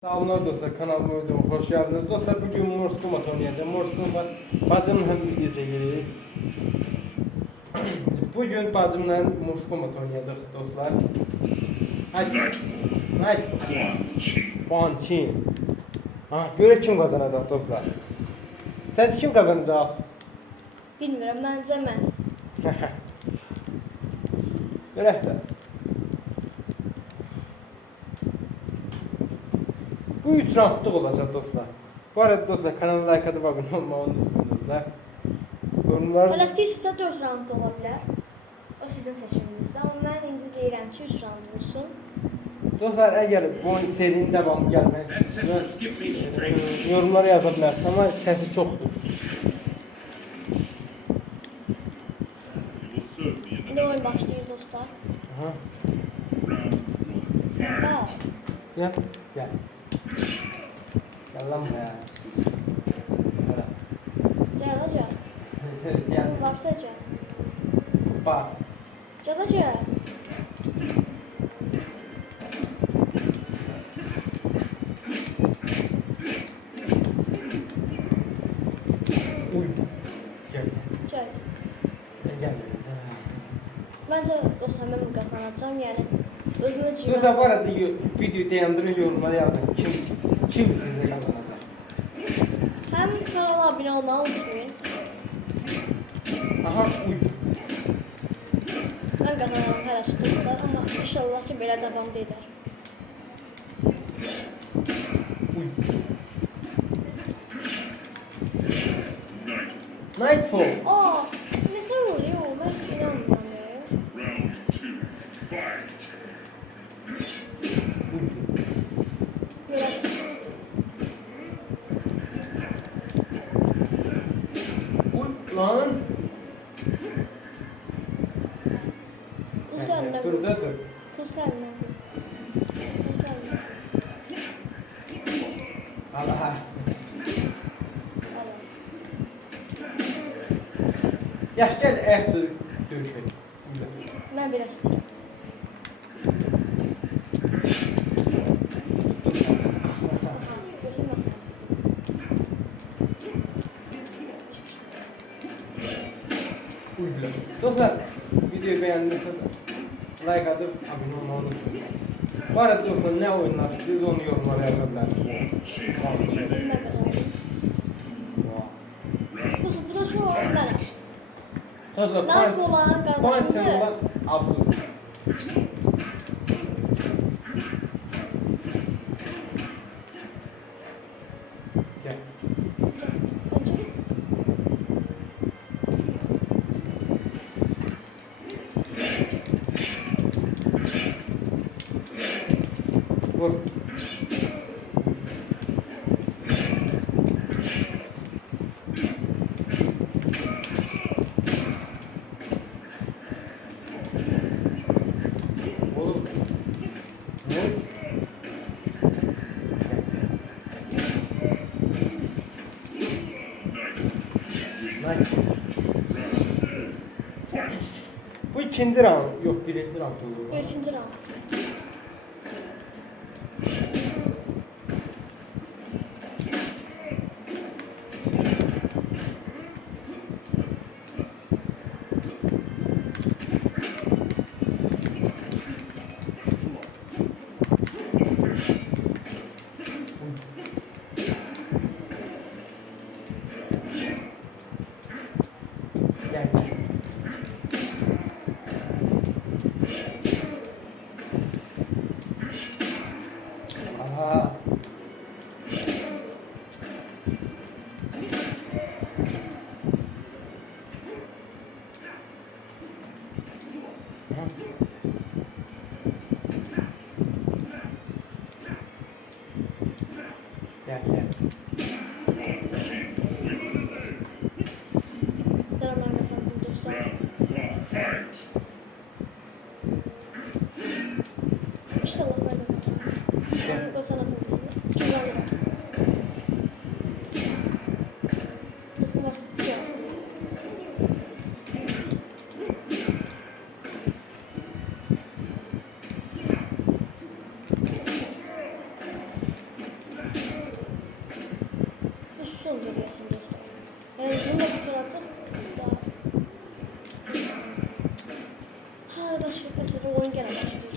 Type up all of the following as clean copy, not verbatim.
Selamlar dostlar, kanalıma videoma hoş geldiniz. Dostlar, bugün Morse Kombat oynayacağım. Morse Kombat bacımla hem video çekirik. Bugün bacımla Morse Kombat oynayacağız dostlar. Hadi. Quan Chi. Görək kim kazanacak dostlar. Sen kim kazanacak? Bilmiyorum, bence ben. Görək de. Bu 3 roundluk olacak dostlar. Bu arada dostlar, kanala like atıp abone olmayı unutmayın dostlar. Yorumlar... Hala istəyirsə 4 round da ola bilər. O sizin seçiminizdir. Amma mən indi deyirəm ki 3 round olsun. Dostlar, eğer bu serinin devamı gelmek yorumlara yazabilirsiniz ama sesi çoktur. İndi oyun başlayır dostlar. Aha. Aa, Gel. Gel. Gel lan buraya. Cəlaca. Gel. Varsa cə. Bak. Cəlaca. Uy. Gel. Cəl. Gel. Məncə dostlar mən qazanacağım. Yəni özümə Dostlar, güvən. bu arada videoyu beğendirin, yorumlara yazın. Kim sizce kazanacak? Həm kanala abunə olmağı unutmayın. Aha. Uy. Mən qazanaram hələsi dostlar. Amma inşallah ki belə davam da edər. Uy. Nightfall. Aa, nə qədər oluyor? Mən heç inanmıram ya. Görərsiniz. Uy lan. Tuz əlinə Dur vur. da dur. Tuz əlinə vur. Tuz əlinə vur. Allah. Tamam. Yaş gel ayak sözü dövüşelim. Mən biraz istəyirəm. Götürməsin. Uygular. Dostlar, videoyu beğendiyseniz like atıp abone olmayı unutmayın. Bu arada dostlar, ne oyunlar siz onu yorumlara yazabilirsiniz. Mən qazandım. Dostlar, bu da şu an mənəm. Dostlar, Narf olan Punch qardaşımdır. olan absurd. Gel. Vur. Oğlum. Vur. Nice. Bu ikinci round. Yok, birinci round olur. Üçüncü round. Gel, gel. Aha. Aha. Gel, gel. Sonra mən qazandım dostlar. İnşallah mən qazanacağım. Mən qazanacağım. Güvənirəm. Dokunmaz. son görüyorsun dostlar. Bunu da bitirəcək. Ha, başqa oyun gələn başlayır.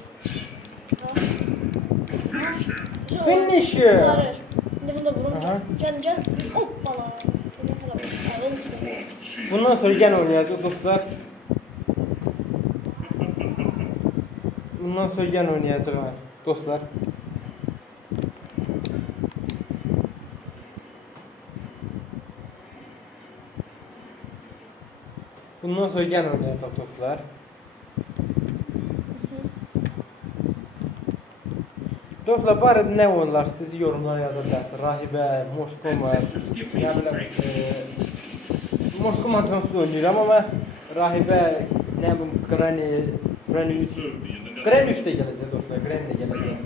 Ha. Finisher. Kurtarır. Şimdi bunu da vurun. Aha. Gel. Hoppala. Bundan sonra gene oynayacağız dostlar. Bundan sonra gene oynayacağız dostlar. Bundan sonra gene oynayacağız dostlar. Dostlar bu arada ne oyunlar siz yorumlara yazabilirsiniz. Rahibe, Moskova, ne bileyim Moskova transfer oynayıram ama Rahibe, ne bileyim Granny 3 de gelecek dostlar, Granny de gelecek.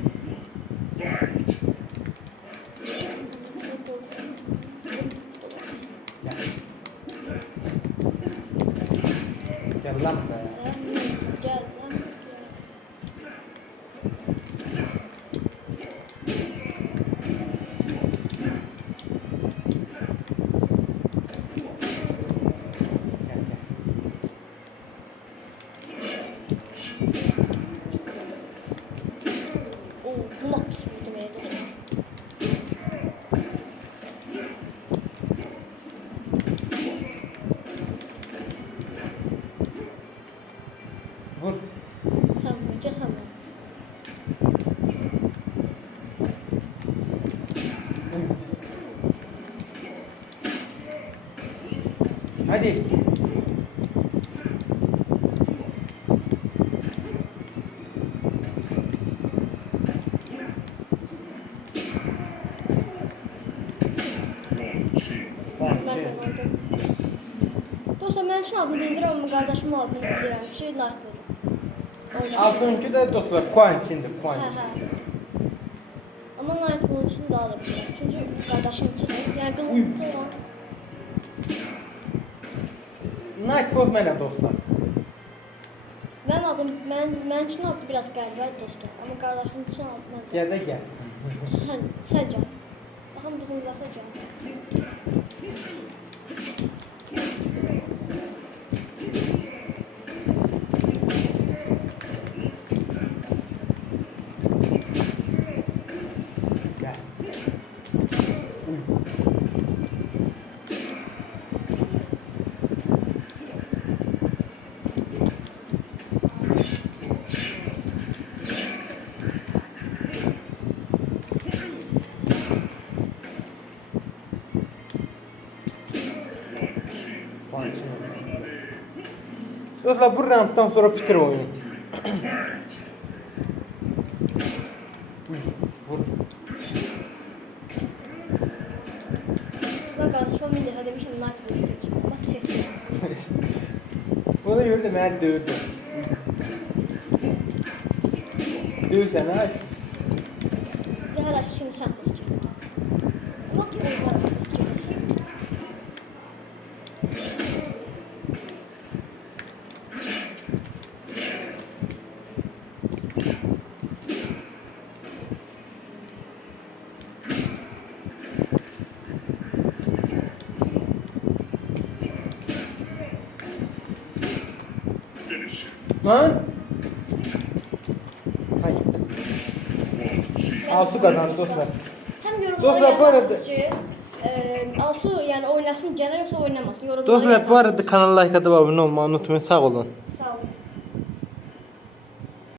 Gel lan be. Gel. Bu lap pis vurdum evde. Vur. Tamam, gel tamam. Hadi. Ben de aldım. Dostlar mən üçün adını bildirəm, amma qardaşımın adını bildirəm. Şey, Nightmare. Altıncı da dostlar Quentin'dir, Quentin. Ama Nightmare üçün daha da bilirəm. Çünki qardaşım çıxır. Yəni qılıncı olan. Nightfall mənə dostlar. Mənim adım, mən üçün adı biraz qəribədir dostlar. Amma qardaşım üçün adı məncə. Gəl də gəl. Sən can. Baxım bu vaxta can. Gəl. Dostlar bu rounddan sonra bitir oyunu. Vur. Mən qardaşıma bir dəfə demişəm Nightmare seçim. Amma seçim. Bunu gördüm ben dövdüm. Dövsen ha. De hələ şimdi sən biləcək. Bax, oyunlar gəlsin. Lan. Hayır. Alsu kazandı dostlar. Həm yorumlara Dostlar, bu arada- yazarsınız ki, Alsu yəni oynasın gərək yoxsa oynamasın. Yorumlara Dostlar bu arada yazarsınız. kanala like atıp abone olmayı unutmayın. Sağ olun. Sağ olun.